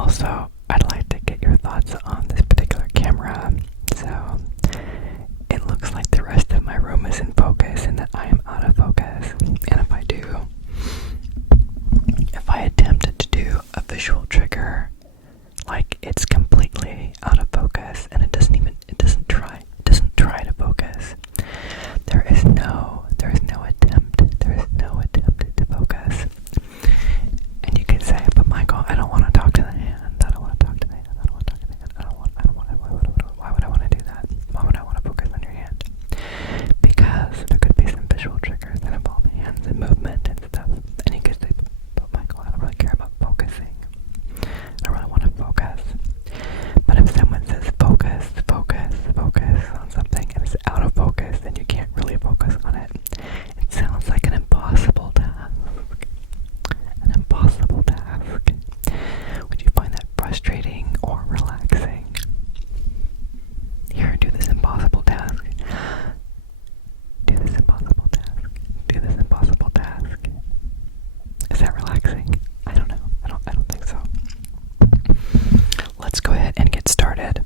Also, I'd like to get your thoughts on this particular camera. So, it looks like the rest of my room is in focus and that I am out of focus. And if I attempt to do a visual trigger, like it's completely out of focus and it doesn't try to focus. There is no attempt to focus. And you could say, but Michael, I don't want to talk to the hand. I don't want to talk to the hand. I don't want to talk to the hand. Why would I want to do that? Why would I want to focus on your hand? Because there could be some visual triggers that involve hands and movement and stuff. And you could say, but Michael, I don't really care about focusing. I don't really want to focus. But if someone says focus on something and it's out of focus, then you can't really focus on it. It sounds like an impossible task. An impossible task. Would you find that frustrating or relaxing? Here, do this impossible task. Do this impossible task. Do this impossible task. Is that relaxing? I don't know. I don't think so. Let's go ahead and get started.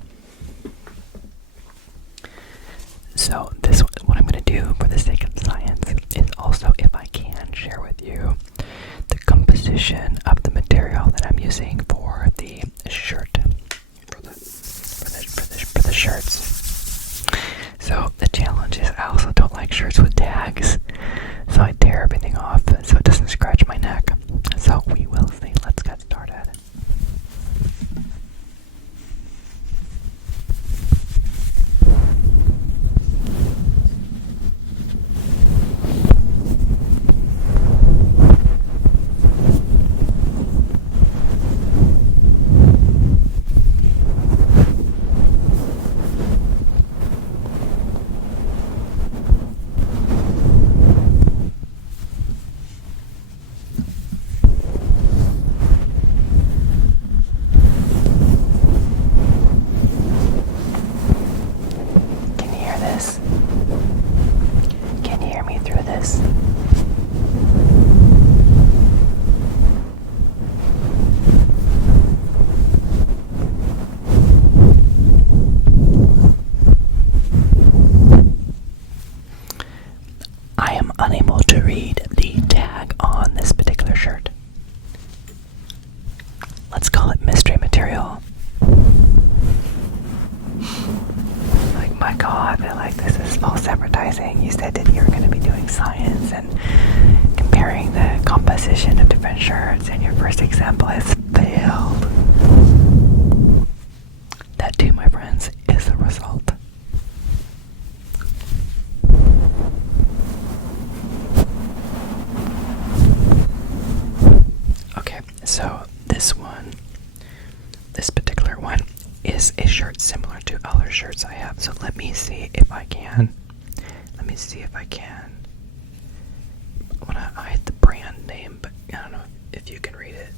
So what I'm going to do for the sake of science is also, if I can, share with you the composition of the material that I'm using for the shirt, for the shirts. So the challenge is I also don't like shirts with tags, so I tear everything off so it doesn't scratch my neck. So we will see. Let's get started. Can you hear me through this? I am unable to read the tag on this particular shirt. Let's call it mystery material. My God, I feel like this is false advertising. You said that you were going to be doing science and comparing the composition of different shirts, and your first example has failed. That too, my friends, is the result. Okay, so this particular one is a shirt similar to other shirts I have. So let me see if I can. I want to hide the brand name, but I don't know if you can read it.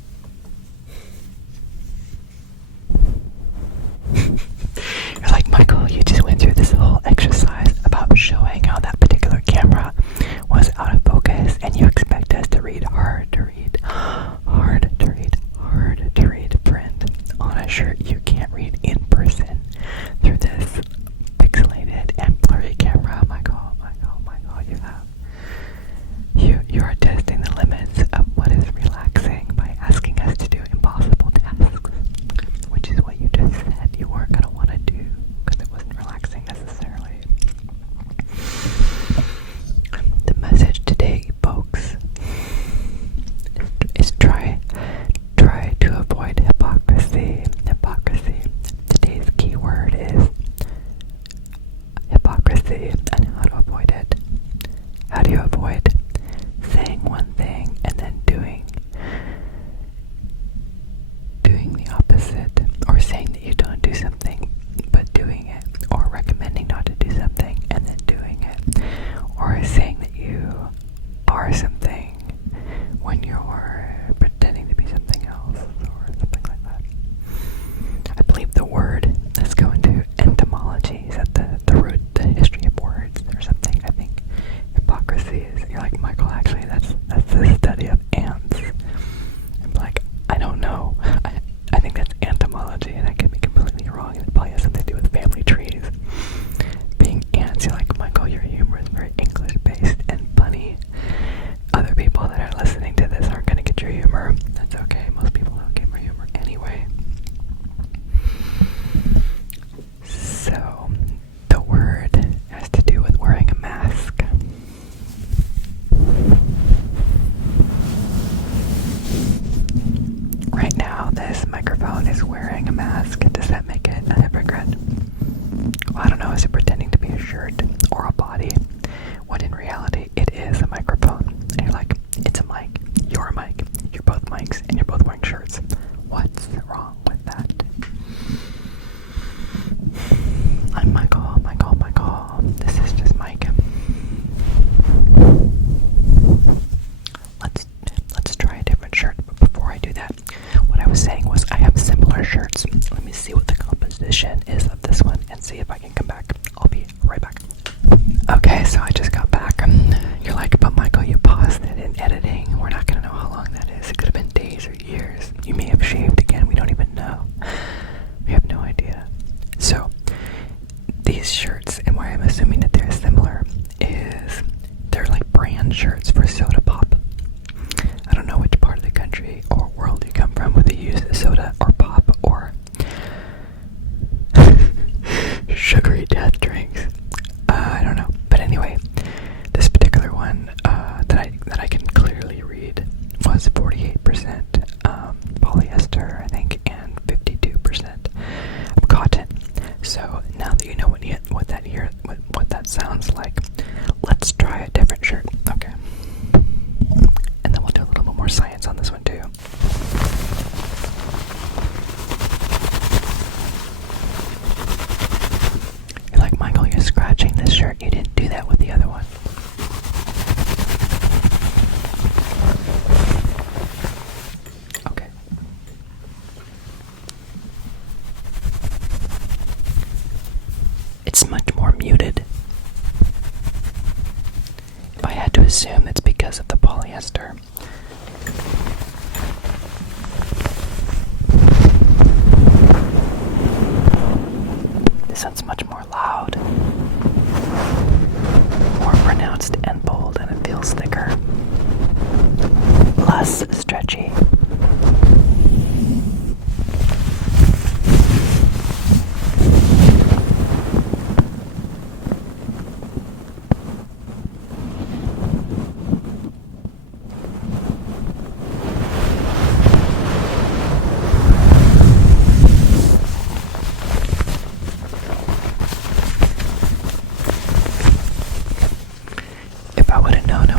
You're like, Michael, you just went through this whole exercise about showing how that particular camera was out of focus, and you expect us to read hard to read print on a shirt you can't read in person through this pixelated and blurry camera. My God, you are testing the limits of microphone is wearing a mask. Does that make it a hypocrite? Well, I don't know, is it pretending to be a shirt or a body, when in reality it is a microphone? And you're like, it's a mic, you're a mic, you're both mics, and you're both wearing shirts. What's wrong with that? I'm Michael. This is just Mike. Let's try a different shirt, but before I do that, what I was saying was I have similar shirts. Let me see what the composition is of this one and see if I can come back. I'll be right back. Okay, so I just got back. You're like, but Michael, you paused it in editing. We're not gonna know how long that is. It could have been days or years. You may have shaved again. We don't even know. We have no idea. So these shirts, and why I'm assuming that they're similar, is they're like brand shirts for soda pop. I don't know which part of the country or world you come from, whether you use soda or pop or sugary death drinks. I don't know. But anyway, this particular one that I can clearly read was 48% polyester, I think, and 52% cotton. So now that you know what that sounds like, let's try a different shirt. Okay. And then we'll do a little bit more science on this one too. You're like, Michael, you're scratching this shirt. You didn't do that with the other one. Okay. It's much more muted. If I had to assume it's because of the polyester. This one's much more loud, more pronounced and bold, and it feels thicker, less stretchy.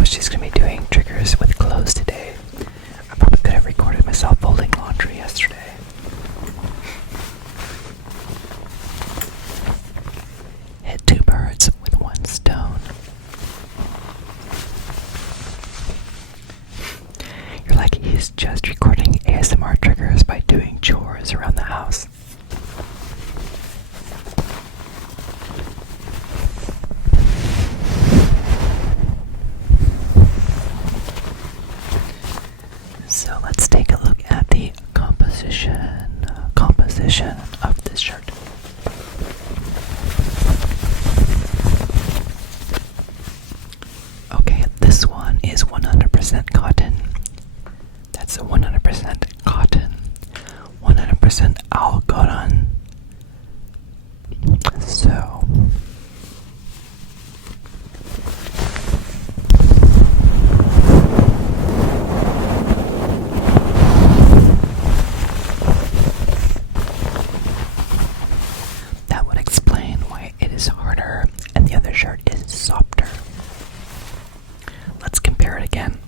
She's going to be doing triggers with clothes today. I probably could have recorded myself folding laundry yesterday. Hit two birds with one stone. You're like, he's just recording ASMR triggers by doing chores around the house. So let's take a look at the composition of this shirt. Okay, this one is 100% cotton. That's a 100% cotton, 100% algodón. So harder and the other shirt is softer. Let's compare it again.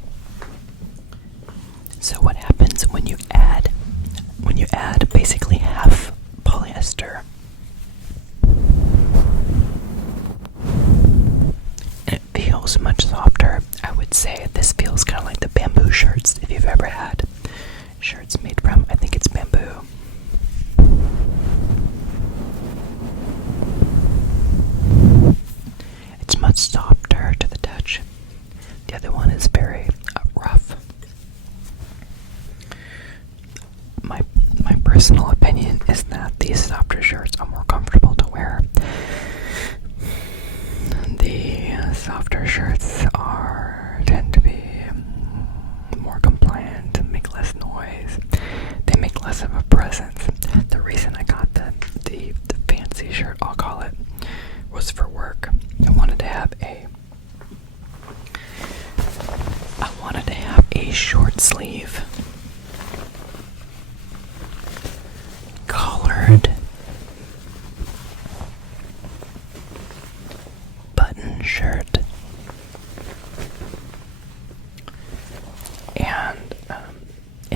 So what happens when you add basically half polyester and it feels much softer? I would say this feels kind of like the bamboo shirts, if you've ever had shirts made from, I think it's bamboo. It's much softer to the touch. The other one is very rough. My personal opinion is that these softer shirts are more comfortable to wear. The softer shirts tend to be more compliant, make less noise. They make less of a presence. The reason I got the fancy shirt, I'll call it, was for work. I wanted to have a short sleeve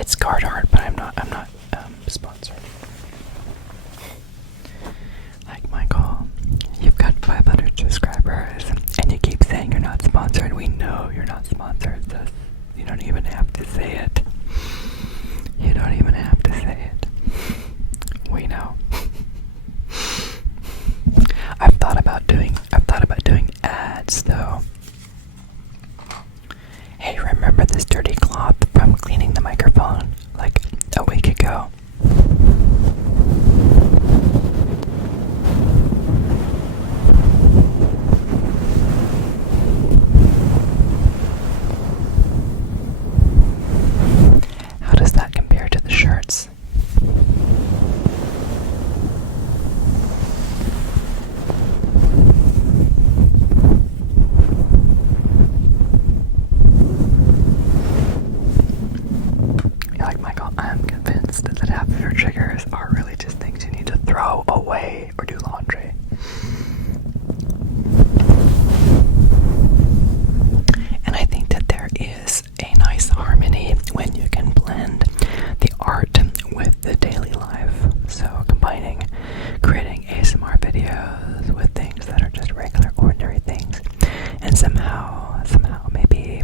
It's Carhartt, but I'm not sponsored. Like, Michael, you've got 500 subscribers, and you keep saying you're not sponsored. We know you're not sponsored, so you don't even have to say it. You don't even have to say it. We know. I've thought about doing ads, though. Hey, remember this dirty cloth from cleaning the microphone like a week ago? How does that compare to the shirts? You're like, Michael, I'm convinced that half of your triggers are really just things you need to throw away or do laundry. And I think that there is a nice harmony when you can blend the art with the daily life. So combining creating ASMR videos with things that are just regular, ordinary things. And somehow maybe,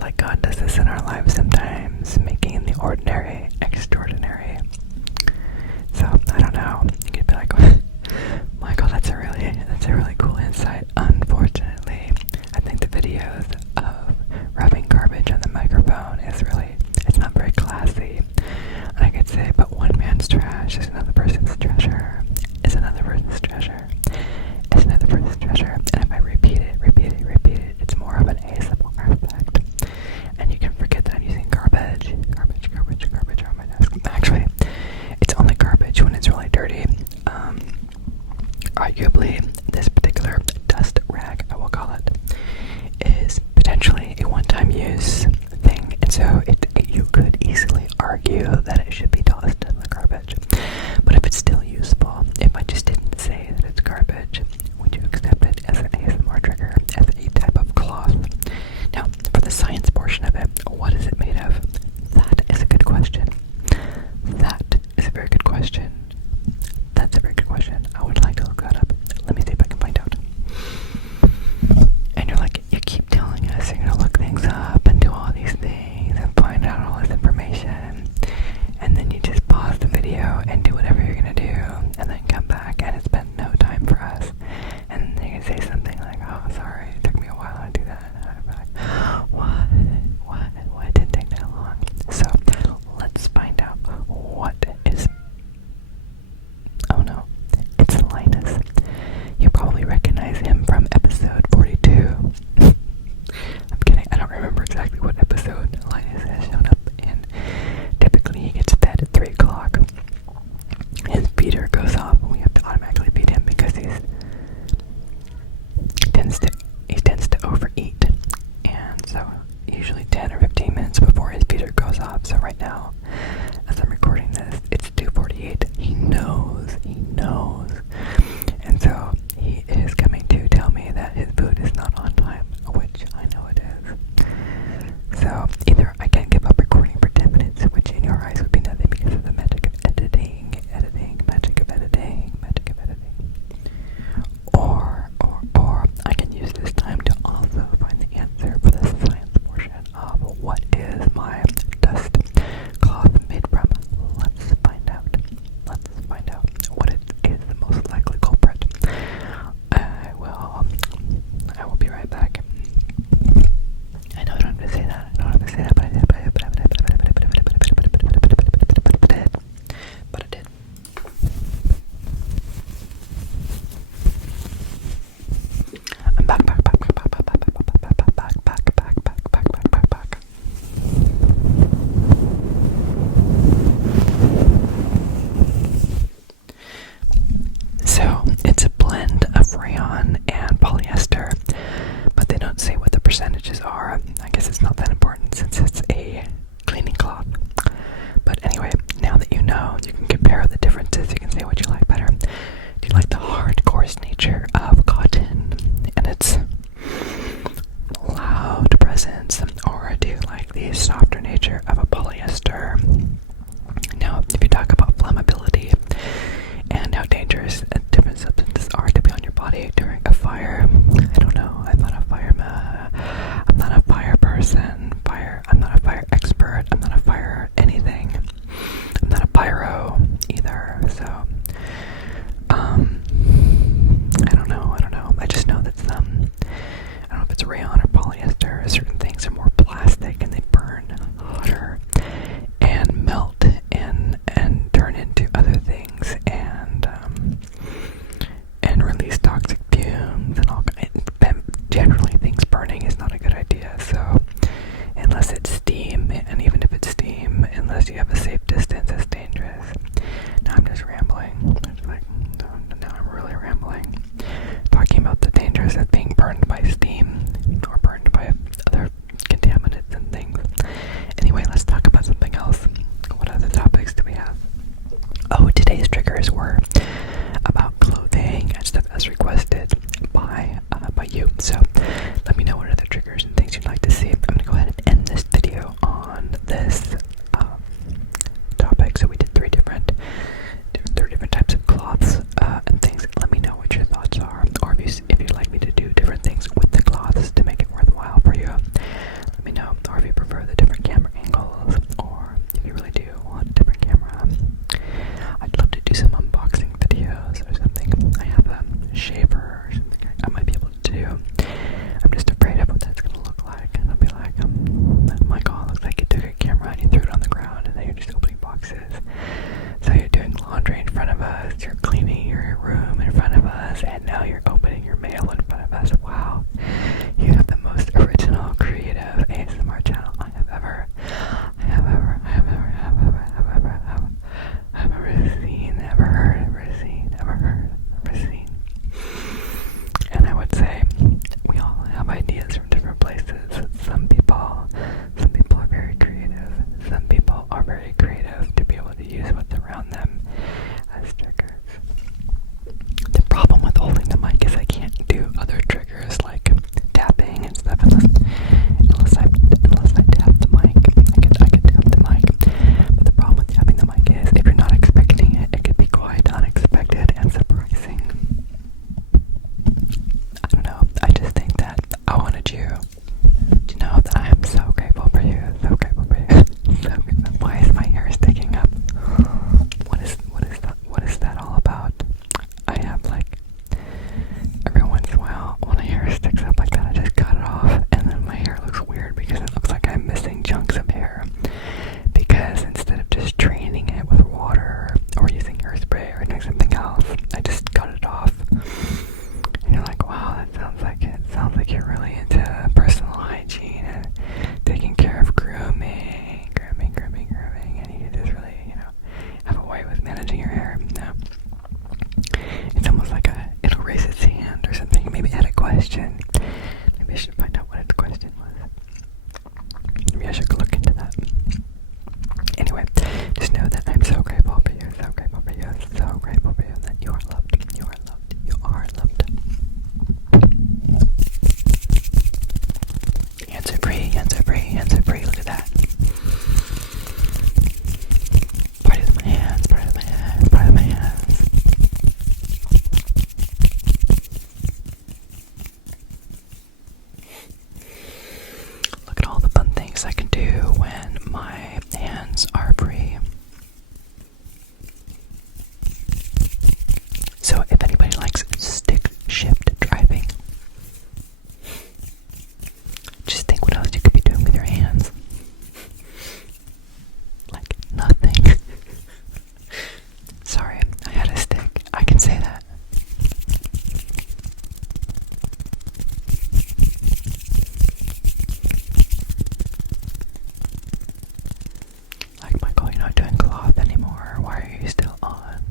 like God does this in our lives sometimes, making the ordinary extraordinary. So, I don't know. You could be like, Michael, that's a really cool insight. Unfortunately, I think the videos of rubbing garbage on the microphone it's not very classy. And I could say, but one man's trash is another person's treasure, is another person's treasure, is another person's treasure. And if I repeat it, it's more of an ASMR effect. And you can forget that I'm using garbage on my desk. Actually, it's only garbage when it's really dirty. Arguably, this particular dust rag, I will call it, is potentially a one-time use thing, and so you could easily argue that it should be tossed in the garbage. But if it's still useful, if I just didn't say that it's garbage, would you accept it as an ASMR trigger, as a type of cloth? Now, for the science portion of it, what is it made of? That is a good question. That is a very good question. That's a very good question. I would like to look that up. Let me see if I can find out. And you're like, you keep telling us you're gonna look things up and do all these things and find out all this information, and then you just pause the video and do whatever you're gonna do, and then come back and it's been no time for us. And then you can say something like, oh, sorry, it took me a while to do that. And I'm like, what? It didn't take that long. So, let's find out what is. Oh no, it's Linus. You probably recognize him from episode 42. I'm kidding, I don't remember exactly what episode Linus has shown up in. Typically he gets fed at 3 o'clock. His feeder goes off and we have to automatically feed him because he tends to overeat. And so usually 10 or 15 minutes before his feeder goes off. So right now, as I'm recording this, it's 2:48. He knows. And so he is coming to tell me that his food is not on time, which I know it is. So either I can give up recording for 10 minutes, which in your eyes would be nothing because of the magic of editing, or I can use this time to also find the answer for the science portion of what is my dust cloth made from. Let's find out. around them as triggers. The problem with holding the mic is I can't do other triggers like tapping and stuff unless I tap the mic. I could tap the mic. But the problem with tapping the mic is if you're not expecting it, it could be quite unexpected and surprising. I don't know. I just think that I wanted you to know that I am so grateful for you. So grateful for you. So grateful. Why is my hair sticking up? What is that all about? I have like every once in a while when a hair sticks up like that, I just cut it off, and then my hair looks weird because it looks like I'm missing chunks of hair. Because instead of just draining it with water or using hairspray or doing something else, I just cut it off. And you're like, wow, that sounds like it. Sounds like you're really into personal hygiene and taking care of grooming, and you just really, have a way with managing your hair. No. It's almost like it'll raise its hand or something. Maybe it had a question. Maybe I should find out what its question was. Maybe I should look into that. Anyway, just know that I'm so grateful for you, so grateful for you, so grateful for you that you are loved, you are loved, you are loved. Answer free, answer free, answer free, look at that. Party with my hands, party with my hands, party with my hands. Look at all the fun things I can do when my hands are free. So if anybody likes stick shift driving, just think what else you could be doing with your hands. Like nothing. Sorry, I had a stick. I can say that. Like, Michael, you're not doing cloth anymore. Why are you still on?